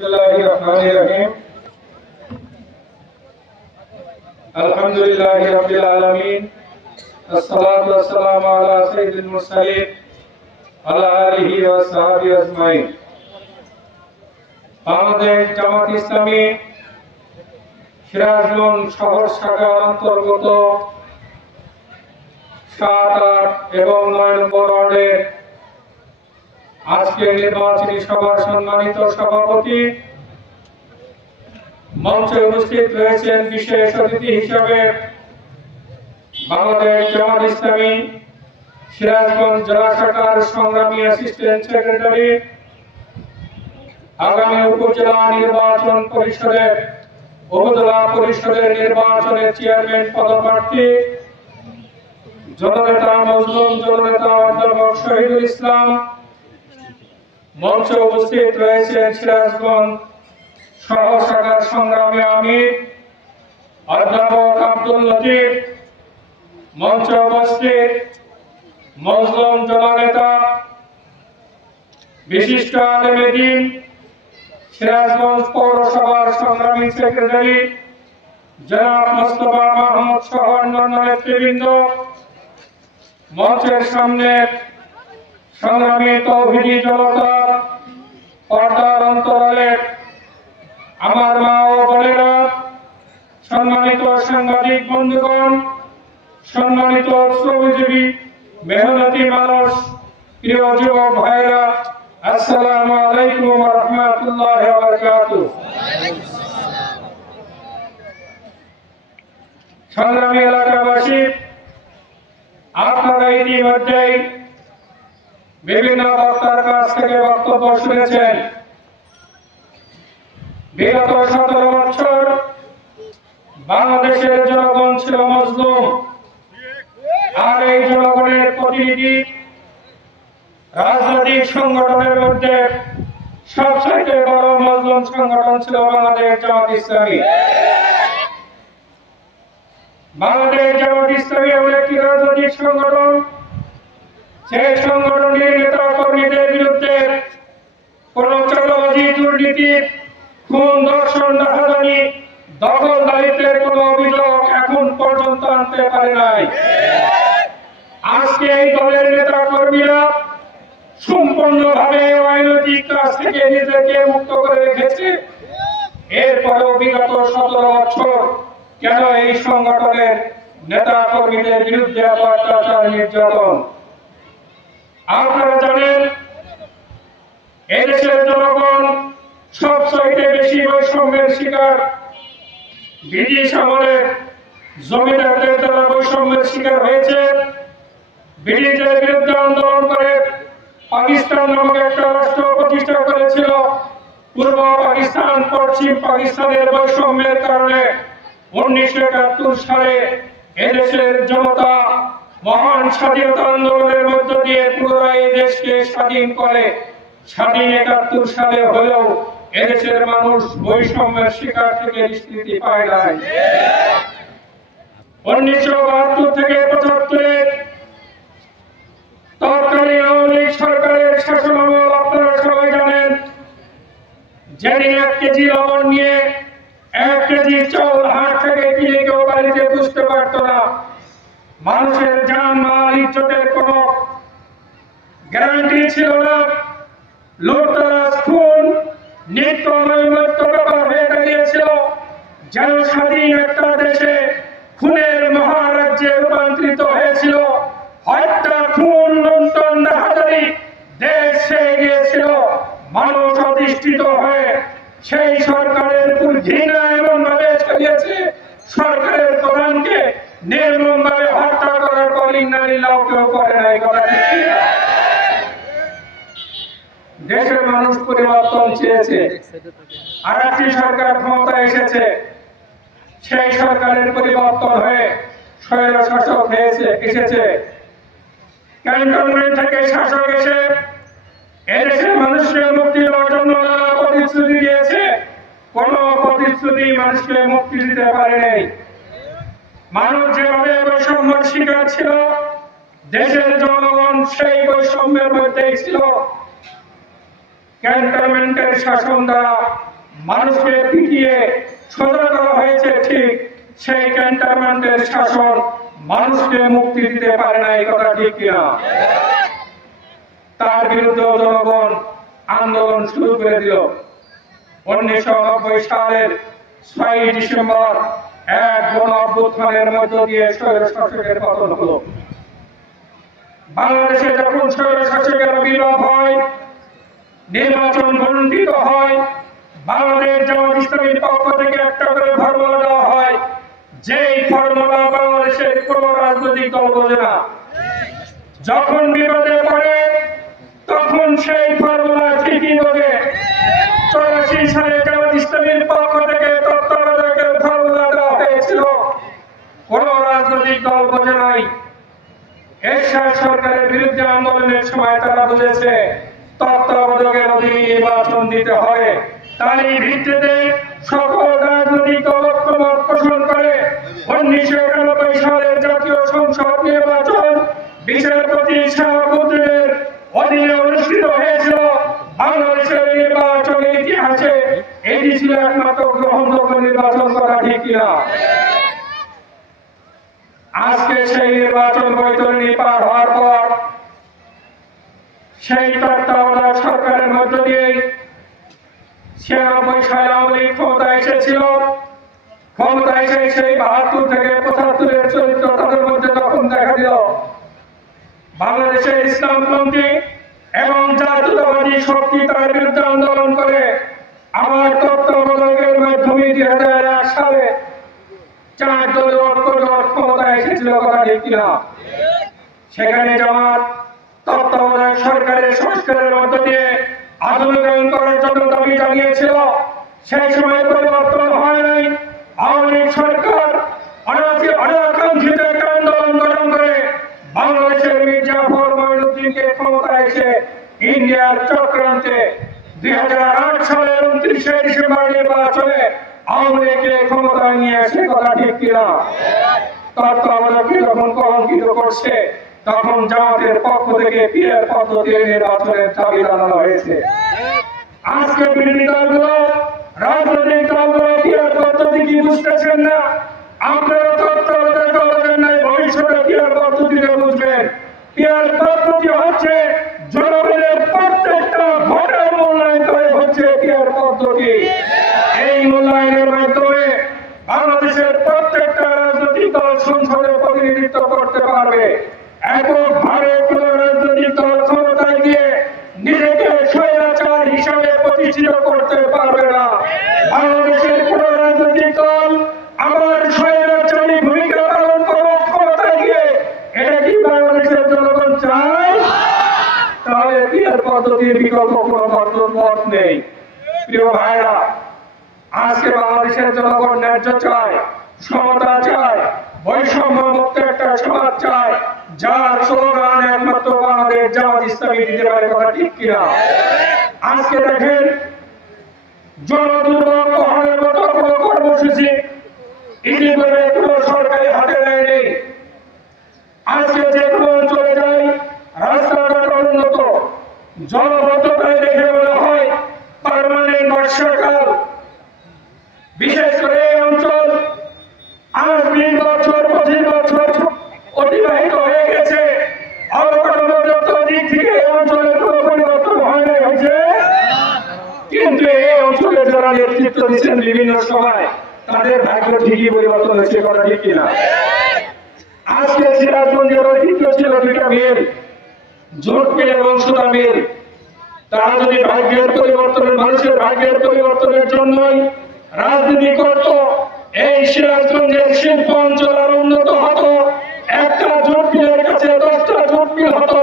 बिस्मिल्लाहिर्रहमानिर्रहीम अल्हम्दुलिल्लाहि रब्बिल आलामीन अस्सलातु वस्सलामु अला सय्यिदिल मुरसलीन अला आलिहि व सहाबिहि अजमाइन। বাংলাদেশ জামাত ইসলামী সিরাজগঞ্জ শহর শাখার অন্তর্গত ৭, ৮ এবং ৯ নম্বর ওয়ার্ডের আজকের নির্বাচনী সভার সম্মানিত সভাপতি, মঞ্চে উপস্থিত রয়েছেন বিশেষ অতিথি হিসাবে বাংলাদেশ জামাত ইসলামী সিরাজগঞ্জ জেলা শাখার সংগ্রামী অ্যাসিস্ট্যান্ট সেক্রেটারি, আগামী উপজেলা নির্বাচন পরিষদের উপজেলা পরিষদের নির্বাচনে চেয়ারম্যান পদপ্রার্থী জননেতা মজলুম জননেতা অধ্যাপক শহীদুল ইসলাম, মঞ্চে উপস্থিত রয়েছেন সিরাজগঞ্জ শহর শাখার সংগ্রামী আমির অধ্যাপক আব্দুল লতিফ, মঞ্চে উপস্থিত মজলুম জননেতা বিশিষ্ট আলেমে দ্বীন সিরাজগঞ্জ পৌরসভার সংগ্রামী সেক্রেটারি জনাব মোস্তফা মাহমুদ সহ অন্যান্য নেতৃবৃন্দ, মঞ্চের সামনে সংগ্রামী তৌহিদি জনতা, পর্দার অন্তরালে আমার মা ও বোনেরা, সম্মানিত সাংবাদিক বন্ধুগণ, সম্মানিত শ্রমজীবী মেহনতি মানুষ, প্রিয় যুবক ভাইরা, আসসালামু আলাইকুম ওয়া রাহমাতুল্লাহি ওয়া বারাকাতুহু। সংগ্রামী এলাকাবাসী, আপনারা ইতিমধ্যেই বিভিন্ন বক্তার কাছ থেকে বক্তব্য শুনেছেন। বিগত 17 বছর বাংলাদেশের জনগণ ছিল মজলুম, আর এই জনগণের প্রতিনিধি রাজনৈতিক সংগঠনের মধ্যে সবচেয়ে বড় মজলুম সংগঠন ছিল বাংলাদেশ জামাত ইসলামী। বাংলাদেশ জামাত ইসলামী এমন একটি রাজনৈতিক সংগঠন, সেই সংগঠনের নেতা কর্মীদের বিরুদ্ধে কোন চাঁদাবাজি, দুর্নীতি, খুন, ধর্ষণ, ডাকাতি, দখলদারিত্বের কোন অভিযোগ এখন পর্যন্ত আনতে পারে নাই। আজকে এই দলের নেতা কর্মীরা সম্পূর্ণভাবে অনৈতিক কাজ থেকে নিজেকে মুক্ত করে রেখেছে। এরপরেও বিগত 17 বছর কেন এই সংগঠনের নেতা কর্মীদের বিরুদ্ধে অত্যাচার, নির্যাতন? আপনারা জানেন, এদেশের জনগণ সবচেয়ে বেশি বৈষম্যের শিকার। ব্রিটিশ আমলে জমিদারদের দ্বারা বৈষম্যের শিকার হয়েছে। ব্রিটিশদের বিরুদ্ধে আন্দোলন করে পাকিস্তান নামক একটা রাষ্ট্র প্রতিষ্ঠা করেছিল। পূর্ব পাকিস্তান পশ্চিম পাকিস্তানের বৈষম্যের কারণে 1971 সালে এদেশের জনতা মহান স্বাধীনতা আন্দোলনের মধ্য দিয়ে পুনরায় দেশকে স্বাধীন করে। স্বাধীন 71 সালে হলেও এদেশের মানুষ বৈষম্যের শিকার থেকে নিষ্কৃতি পায় নাই। 1972 থেকে 75 তৎকালীন আওয়ামী লীগ সরকারের শাসনামল আপনারা সবাই জানেন। যেদিন 1 কেজি লবণ নিয়ে 1 কেজি চাউল হাট থেকে কিনে কেউ বাড়িতে বুঝতে পারত না। মানুষের জান মাল ইজ্জতের কোনো গ্যারান্টি ছিল না। লুটতরাজ, খুন নিত্য নৈমিত্য ব্যাপার হয়ে দাঁড়িয়েছিল। যেন স্বাধীন একটা দেশে খুনের মহারাজ্যে রূপান্তরিত হয়েছিল। হত্যা, খুন, লুণ্ঠন, ডাকাতি দেশ ছেয়ে গিয়েছিল। মানুষ অধিষ্ঠিত হয়ে সেই সরকারের উপর ঘৃণা এমন ভাবে চালিয়েছে, সরকারের প্রধানকে নির্মম ভাবে হত্যা করার পর ইন্নালিল্লাহ কেউ করে নাই। দেশের মানুষ পরিবর্তন চেয়েছে, আর একটি সরকার ক্ষমতা এসেছে। সেই সরকারের পরিবর্তন হয়ে স্বৈরশাসক এসেছে। ক্যান্টনমেন্ট থেকে শাসক এসে এদেশের মানুষকে মুক্তি দেওয়ার জন্য নানা প্রতিশ্রুতি দিয়েছে। কোন প্রতিশ্রুতি মানুষকে মুক্তি দিতে পারেনি। মানুষ যেভাবে বৈষম্যের শিকার ছিল, দেশের জনগণ সেই বৈষম্যের মধ্যেই ছিল। ক্যান্টনমেন্টের শাসন দ্বারা মানুষকে পিটিয়ে সোজা করা হয়েছে, ঠিক সেই ক্যান্টনমেন্টের শাসন মানুষকে মুক্তি দিতে পারে না, এই কথা ঠিক কিনা? তার বিরুদ্ধে জনগণ আন্দোলন শুরু করে দিল। 1990 সালের 6 ডিসেম্বর এক গণ অভ্যুত্থানের মধ্য দিয়ে স্বৈরশাসকের পতন হলো। বাংলাদেশে যখন স্বৈরশাসকের আবির্ভাব হয়, নির্বাচন বণ্টিত হয়, বাংলাদেশ জামাত ইসলামীর পক্ষ থেকে একটা করে ফর্মুলা দেওয়া হয়, যেই ফর্মুলা বাংলাদেশের কোন রাজনৈতিক দল বোঝে না। যখন বিপদে পড়ে তখন সেই ফর্মুলা ঠিকই বোঝে। 84 সালে জামাত ইসলামীর পক্ষ থেকে তত্ত্বাবধায়কের ফর্মুলা দেওয়া হয়েছিল, কোন রাজনৈতিক দল বোঝে নাই। এরশাদ সরকারের বিরুদ্ধে আন্দোলনের সময় তারা বুঝেছে তত্ত্বাবধায়কের অধীনে নির্বাচন দিতে হয়। তারই ভিত্তিতে সকল রাজনৈতিক দল ঐক্যমত পোষণ করে 1991 সালের জাতীয় সংসদ নির্বাচন বিচারপতি শাহাবুদ্দিনের অধীনে অনুষ্ঠিত হয়েছিল। বাংলাদেশের নির্বাচনের ইতিহাসে এটি ছিল একমাত্র গ্রহণযোগ্য নির্বাচন, করা ঠিক কিনা? আজকে সেই নির্বাচন বৈতরণী পার হওয়ার পর সেই তত্ত্বাবধায়ক সরকারের মধ্য দিয়ে 96 সালে আওয়ামী লীগ ক্ষমতায় এসেছিল। ক্ষমতায় এসে সেই 72 থেকে 75-এর চরিত্র তাদের মধ্যে যখন দেখা দিল, বাংলাদেশের ইসলামপন্থী এবং জাতীয়তাবাদী শক্তি তার বিরুদ্ধে আন্দোলন করে আমার তত্ত্বাবধায়কের মাধ্যমে 2001 সালে 4 দলীয় ঐক্যজোট ক্ষমতায় এসেছিল, কথা ঠিক কিনা? সেখানে জামাত তত্ত্বাবধায়ক সরকারের সংস্কারের মধ্য দিয়ে আধুনিকায়ন করার জন্য দাবি জানিয়েছিল। সেই সময় পরিবর্তন হয় নাই। আওয়ামী লীগ সরকার অনাকাঙ্ক্ষিত একটা আন্দোলন গঠন করে বাংলাদেশের মীর জাফর মঈনুদ্দিনকে ক্ষমতায় এসে ইন্ডিয়ার চক্রান্তে 2008 সালের 29 ডিসেম্বর নির্বাচনে আওয়ামী লীগকে ক্ষমতায় নিয়ে আসে, কথা ঠিক কিনা? তত্ত্বাবধায়ককে যখন কলঙ্কিত করছে তখন জামাতের পক্ষ থেকে পীরের পদ্ধতির নির্বাচনের দাবি জানানো হয়েছে। আজকে বিরোধী দলগুলো, রাজনৈতিক দলগুলো পীরের পদ্ধতি কি বুঝতেছেন না? আপনারা তত্ত্বাবধায়ক বলেন নাই, ভবিষ্যতে পীরের পদ্ধতিতে বুঝবেন। পীরের পদ্ধতি হচ্ছে জনগণের প্রত্যেকটা ভোটের মূল্যায়ন করে হচ্ছে পীরের পদ্ধতি। এই মূল্যায়নের মাধ্যমে বাংলাদেশের প্রত্যেকটা রাজনৈতিক দল সংসদে প্রতিনিধিত্ব করতে পারবে। এককভাবে কোন রাজনৈতিক দল ক্ষমতায় গিয়ে নিজেকে স্বৈরাচার হিসাবে প্রতিষ্ঠিত করতে পারবে না। বাংলাদেশের কোন রাজনৈতিক দল আবার স্বৈরাচারী ভূমিকা পালন করবে ক্ষমতায় গিয়ে, এটা কি বাংলাদেশের জনগণ চায়? তাহলে পীরের পদ্ধতির বিকল্প কোন পথ নেই। প্রিয় ভাইরা, আজকে বাংলাদেশের জনগণ ন্যায্য চায়, সমতা চায়, বৈষম্য মুক্ত একটা সমাজ চায়, যার স্লোগান একমাত্র বাংলাদেশ জামাত ইসলামী দিতে পারে, কথা ঠিক কিনা? আজকে দেখেন জনদুর্ভোগ প্রহারের মতো কোনো কর্মসূচি ইতিপূর্বে কোনো সরকারি হাতে নেয়নি। আজকে যে কোনো অঞ্চলে যাই, রাস্তাঘাট অনুন্নত, জলবদ্ধতায় দেখে মনে হয় পার্মানেন্ট বর্ষাকাল। বিশেষ করে এই অঞ্চল আজ 20 বছর 25 বছর অতিবাহিত হয়ে গেছে, অবকাঠামোগত দিক থেকে এই অঞ্চলের কোনো পরিবর্তন হয় নাই, হয়েছে। কিন্তু এই অঞ্চলে যারা নেতৃত্ব দিচ্ছেন বিভিন্ন সময়, তাদের ভাগ্য ঠিকই পরিবর্তন হয়েছে, কথা ঠিক কিনা? আজকে সিরাজগঞ্জের ঐতিহ্য ছিল দুইটা মিল, জোট মিল এবং সুতা মিল। তারা যদি ভাগ্যের পরিবর্তনের, মানুষের ভাগ্যের পরিবর্তনের জন্যই রাজনীতি করত, এই সিরাজগঞ্জের শিল্প অঞ্চল আরো উন্নত হতো। একটা জোট মিলের কাছে 10টা জোট মিল হতো,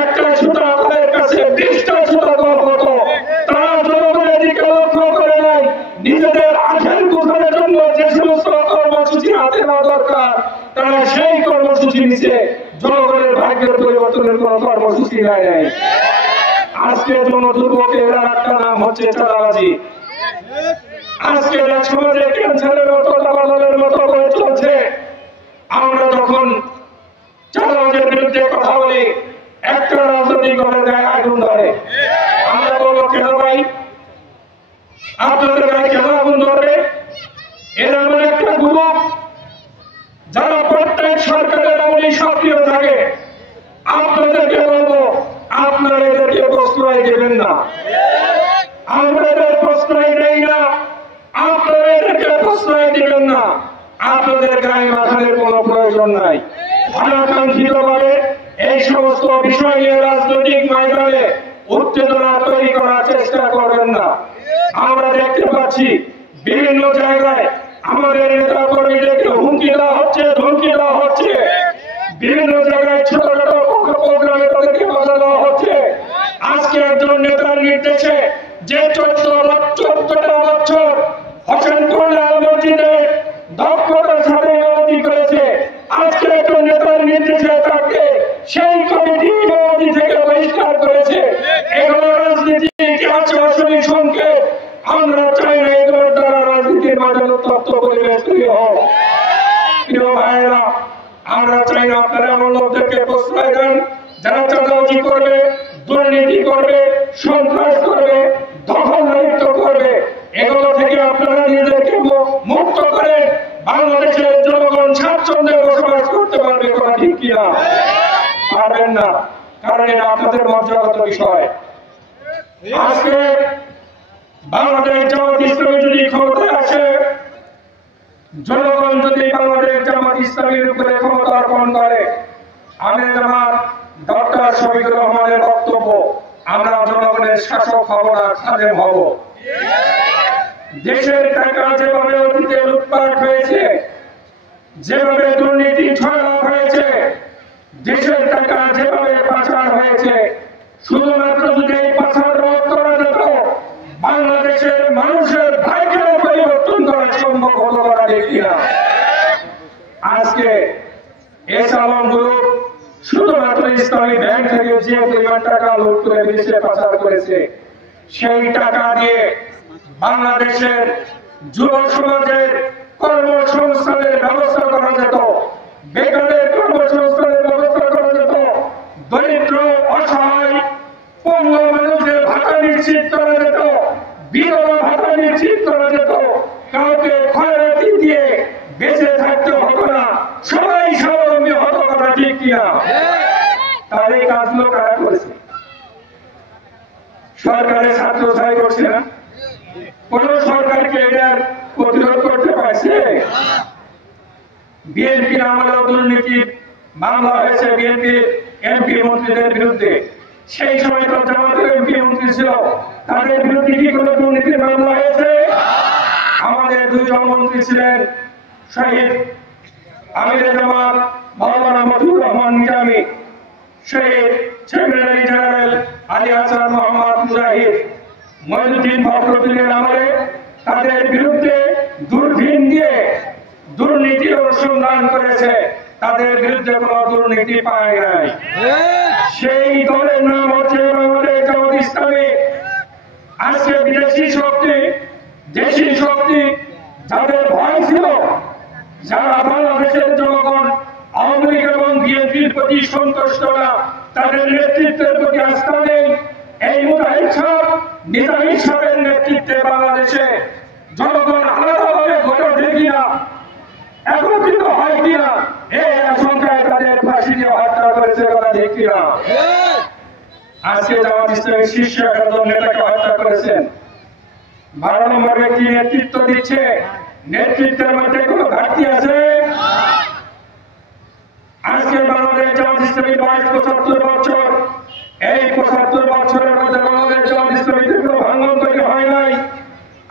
একটা সুতা কলের কাছে 20টা সুতা কল হতো। তারা জনগণের দিকে লক্ষ্য করে নাই, নিজেদের আখের গোছানোর জন্য যে সমস্ত কর্মসূচি হাতে নেওয়া দরকার তারা সেই কর্মসূচি নিচ্ছে, জনগণের ভাগ্যের পরিবর্তনের কোন কর্মসূচি নেয় নাই। আজকে জনদুর্ভোগের একটা নাম হচ্ছে চাঁদাবাজি। আজকে সমাজে ক্যান্সারের মতো, দাবানলের মতো হয়ে চলছে। আমরা যখন চাঁদাবাজের বিরুদ্ধে কথা বলি, একটা রাজনৈতিক দলের গায়ে আগুন ধরে। আমরা বলবো কেন আপনাদের গায়ে কেন আগুন ধরবে? এরা এমন একটা গ্রুপ যারা প্রত্যেক সরকারের আমলে সক্রিয় থাকে। আপনাদেরকে বলবো, আপনারা এদেরকে প্রশ্রয় দেবেন না। আমরা এদের প্রশ্রয় দেই না, আপনারা এদেরকে প্রশ্রয় দিবেন না। আপনাদের গায়ে মাথার কোনো প্রয়োজন নাই। অনাকাঙ্ক্ষিতভাবে এই সমস্ত বিষয় নিয়ে রাজনৈতিক ময়দানে উত্তেজনা তৈরি করার চেষ্টা করবেন না। আমরা দেখতে পাচ্ছি বিভিন্ন জায়গায় আমাদের নেতা কর্মীদেরকে হুমকি দেওয়া হচ্ছে, ধমকি দেওয়া হচ্ছে। বিভিন্ন জায়গায় ছোটখাটো প্রোগ্রামে তাদেরকে বাধা দেওয়া হচ্ছে। আজকে একজন নেতার নির্দেশে যে 14টা বছর হোসেনপুরা মসজিদে দক্ষতার সাথে মেরামতি করেছে, আজকে একজন নেতার নির্দেশে তাকে সেই কমিটি মেরামতি থেকে বহিষ্কার করেছে। এগুলো রাজনীতিক আশ্বাসনী সংকেত। আমরা চাই না এগুলোর দ্বারা রাজনীতির মাঝে উত্তপ্ত পরিবেশ তৈরি হোক। প্রিয় ভাইয়েরা, আমরা চাই না আপনারা এমন লোকদেরকে প্রশ্রয় দেন যারা চাঁদাবাজি করবে, দুর্নীতি করবে, সন্ত্রাস করবে, দখলদারিত্ব করবে। এগুলো থেকে আপনারা নিজেদেরকে মুক্ত করে বাংলাদেশের জনগণ স্বাচ্ছন্দ্যে বসবাস করতে পারবে। কথা ঠিক কিনা? পারবেন না, কারণ এটা আপনাদের মর্যাদাগত বিষয়। আজকে বাংলাদেশ জামাত ইসলামী যদি ক্ষমতায় আসে, জনগণ যদি বাংলাদেশ জামাত ইসলামীর উপরে ক্ষমতা অর্পণ করে, আমি আমার ডক্টর শফিকুর রহমানের বক্তব্য, আমরা জনগণের শাসক হব না, খাদেম হব। দেশের টাকা যেভাবে অতীতে লুটপাট হয়েছে, যেভাবে দুর্নীতি ছড়ানো হয়েছে, দেশের টাকা যেভাবে পাচার হয়েছে, শুধুমাত্র যদি এই পাচার রোধ করা যেত, বাংলাদেশের মানুষের ভাগ্যের পরিবর্তন করা সম্ভব হলো। করা দেখি না। আজকে এসালম গ্রুপ শুধুমাত্র ইসলামী ব্যাংক থেকে যে পরিমাণ টাকা লুট করে বিদেশে পাচার করেছে, সেই টাকা দিয়ে বাংলাদেশের যুব সমাজের কর্মসংস্থানের ব্যবস্থা করা যেত, বেকারের কর্মসংস্থানের ব্যবস্থা করা যেত, দরিদ্র অসহায় পঙ্গ মানুষের ভাতা নিশ্চিত করা যেত, বিধবা ভাতা নিশ্চিত করা যেত। কাউকে খয়রাতি দিয়ে বেঁচে থাকতে হতো না, সবাই স্বাবলম্বী হতো। কথা ঠিক কিনা? তার এই কাজগুলো কারা করেছে? সরকারের ছাত্র ছাই করছে না? কোন সরকারকে এটার প্রতিরোধ করতে পারছে? বিএনপির আমলেও দুর্নীতির মামলা হয়েছে বিএনপির এমপি মন্ত্রীদের বিরুদ্ধে। সেই সময় তো জামাতের এমপি মন্ত্রী ছিল, তাদের বিরুদ্ধে কি কোনো দুর্নীতির মামলা হয়েছে? আমাদের দুইজন মন্ত্রী ছিলেন শহীদ আমিরে জামাত মাওলানা মতিউর রহমান নিজামী, শহীদ সেক্রেটারি জেনারেল আলী হাসান মোহাম্মদ মুজাহিদ, মঈনুদ্দিন ফখরুদ্দিনের আমলে তাদের বিরুদ্ধে দূরবীন দিয়ে দুর্নীতির অনুসন্ধান করেছে। তাদের বিরুদ্ধে কোনো দুর্নীতি পায় নাই। সেই দলের নাম হচ্ছে বাংলাদেশ জামাত ইসলামী। আজকে বিদেশি শক্তি, দেশি শক্তি যাদের ভয় ছিল, যারা বাংলাদেশের জনগণ আওয়ামী লীগ এবং বিএনপির প্রতি সন্তুষ্ট না, তাদের নেতৃত্বের প্রতি আস্থা নেই। এই মুজাহিদ সাহেব, নিজামী সাহেবের নেতৃত্বে বাংলাদেশে জনগণ আলাদাভাবে গড়ে ওঠে কিনা, একত্রিত হয় কিনা, এই আশঙ্কায় তাদের ফাঁসি দিয়ে হত্যা করেছে। কথা ঠিক কিনা? আজকে জামাত ইসলামের শীর্ষ একজন নেতাকে হত্যা করেছেন। 12 নম্বর ব্যক্তি নেতৃত্ব দিচ্ছে। নেতৃত্বের মধ্যে কোনো ঘাটতি আছে? আজকে বাংলাদেশ জামাত ইসলামীর বয়স 75 বছর। এই 75 বছরের মধ্যে বাংলাদেশ জামাত ইসলামীতে কোনো ভাঙন তৈরি হয় নাই।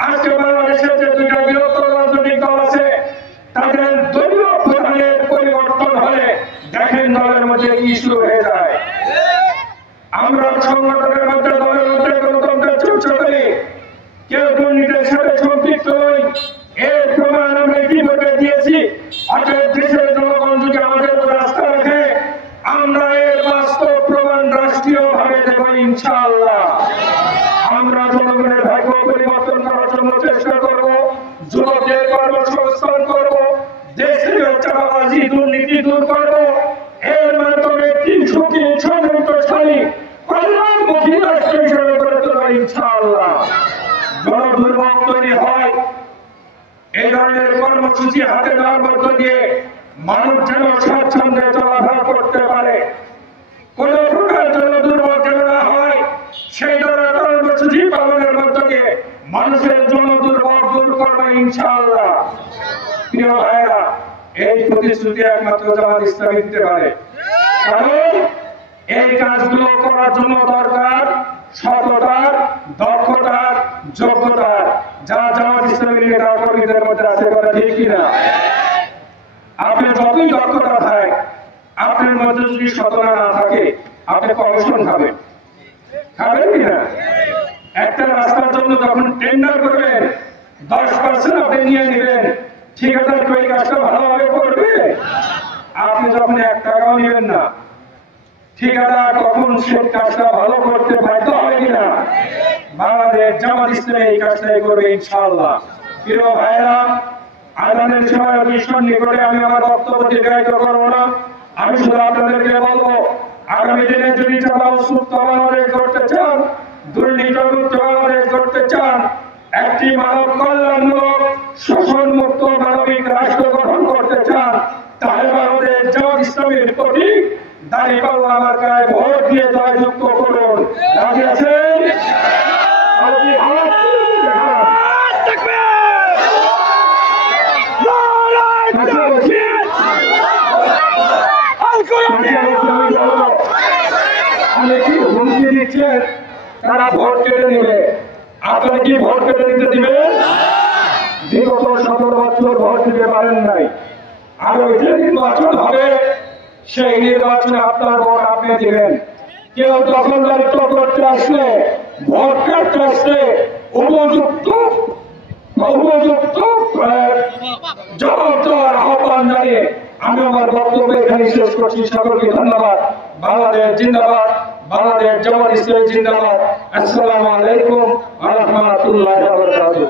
আজকে বাংলাদেশের যে দুইটা বৃহত্তর রাজনৈতিক দল আছে, তাদের দলীয় প্রধানের পরিবর্তন হলে দেখেন দলের মধ্যে কি শুরু হয়ে যায়। আমরা সংগঠনের মধ্যে, দলের মধ্যে গণতন্ত্রের চর্চা করি, কেউ দুর্নীতির সাথে সম্পৃক্ত নই, এর প্রমাণ আমরা কিভাবে দিয়েছি। অতএব দেশের জনগণ যদি আমাদের উপর আস্থা রাখে, আমরা এর বাস্তব প্রমাণ রাষ্ট্রীয়ভাবে দেব ইনশাআল্লাহ। আমরা জনগণের ভাগ্য পরিবর্তন করার জন্য চেষ্টা করব, যুবকদের কর্মসংস্থান করব, দেশের চাঁদাবাজি দুর্নীতি দূর করব। এর মাধ্যমে 300টি সমৃদ্ধশালী কল্যাণমুখী রাষ্ট্র হিসেবে গড়ে তোলা ইনশাআল্লাহ। জনদুর্ভোগ এই ধরনের কর্মসূচি হাতে নেওয়ার মধ্য দিয়ে মানুষ যেন স্বাচ্ছন্দ্যে চলাফেরা করতে পারে, কোন প্রকার যেন দুর্ভোগ যেন না হয়, সেই ধরনের কর্মসূচি পালনের মধ্য দিয়ে মানুষের জন্য দুর্ভোগ দূর করবে ইনশাআল্লাহ। প্রিয় ভাইরা, এই প্রতিশ্রুতি একমাত্র জামাত ইসলামী দিতে পারে, কারণ এই কাজগুলো করার জন্য দরকার সততার, দক্ষতার, যোগ্যতার, যা জামাত ইসলামী নেতা কর্মীদের মধ্যে আছে, কথা ঠিক কিনা? আপনি যতই দক্ষতা থাকে, আপনার মধ্যে যদি সততা না থাকে, আপনি কমিশন খাবেন কিনা? একটা রাস্তার জন্য যখন টেন্ডার করবেন 10% আপনি নিয়ে নেবেন, ঠিকাদার ওই কাজটা ভালোভাবে করবে? আপনি যখন 1 টাকাও নেবেন না, ঠিকাদার তখন সে কাজটা ভালো করতে বাধ্য হবে কিনা? বাংলাদেশ জামাত ইসলামী এই কাজটাই করবে ইনশাআল্লাহ। প্রিয় ভাইরা, আজানের সময় ভীষণ নিকটে আমি আমার বক্তব্য দীর্ঘায়িত করবো না। আমি শুধু আপনাদেরকে বলবো, আগামী দিনে যদি যারা সুস্থ বাংলাদেশ করতে চান, দুর্নীতিমুক্ত বাংলাদেশ করতে চান, একটি মানব কল্যাণমূলক শোষণমুক্ত মানবিক রাষ্ট্র গঠন করতে চান, তাহলে বাংলাদেশ জামাত ইসলামীর প্রতীক দাঁড়িপাল্লা মার্কায় ভোট দিয়ে জয়যুক্ত করুন। রাজি আছেন? হুমকি দিচ্ছেন তারা ভোট কেড়ে নেবে, আপনারা কি ভোট কেড়ে নিতে দিবেন? বিগত 17 বছর ভোট দিতে পারেন নাই, আর ওই যে নির্বাচন হবে সেই নির্বাচনে আপনার ভোট আপনি দিবেন। কেউ দখলদারিত্ব করতে আসলে, ভোট কাটতে আসলে উপযুক্ত জবাব দেওয়ার আহ্বান জানিয়ে আমি আমার বক্তব্য এখানে শেষ করছি। সকলকে ধন্যবাদ। বাংলাদেশ জিন্দাবাদ, বাংলাদেশ জামাত ইসলামী জিন্দাবাদ। আসসালামু আলাইকুম ওয়া রাহমাতুল্লাহি ওয়া বারাকাতুহু।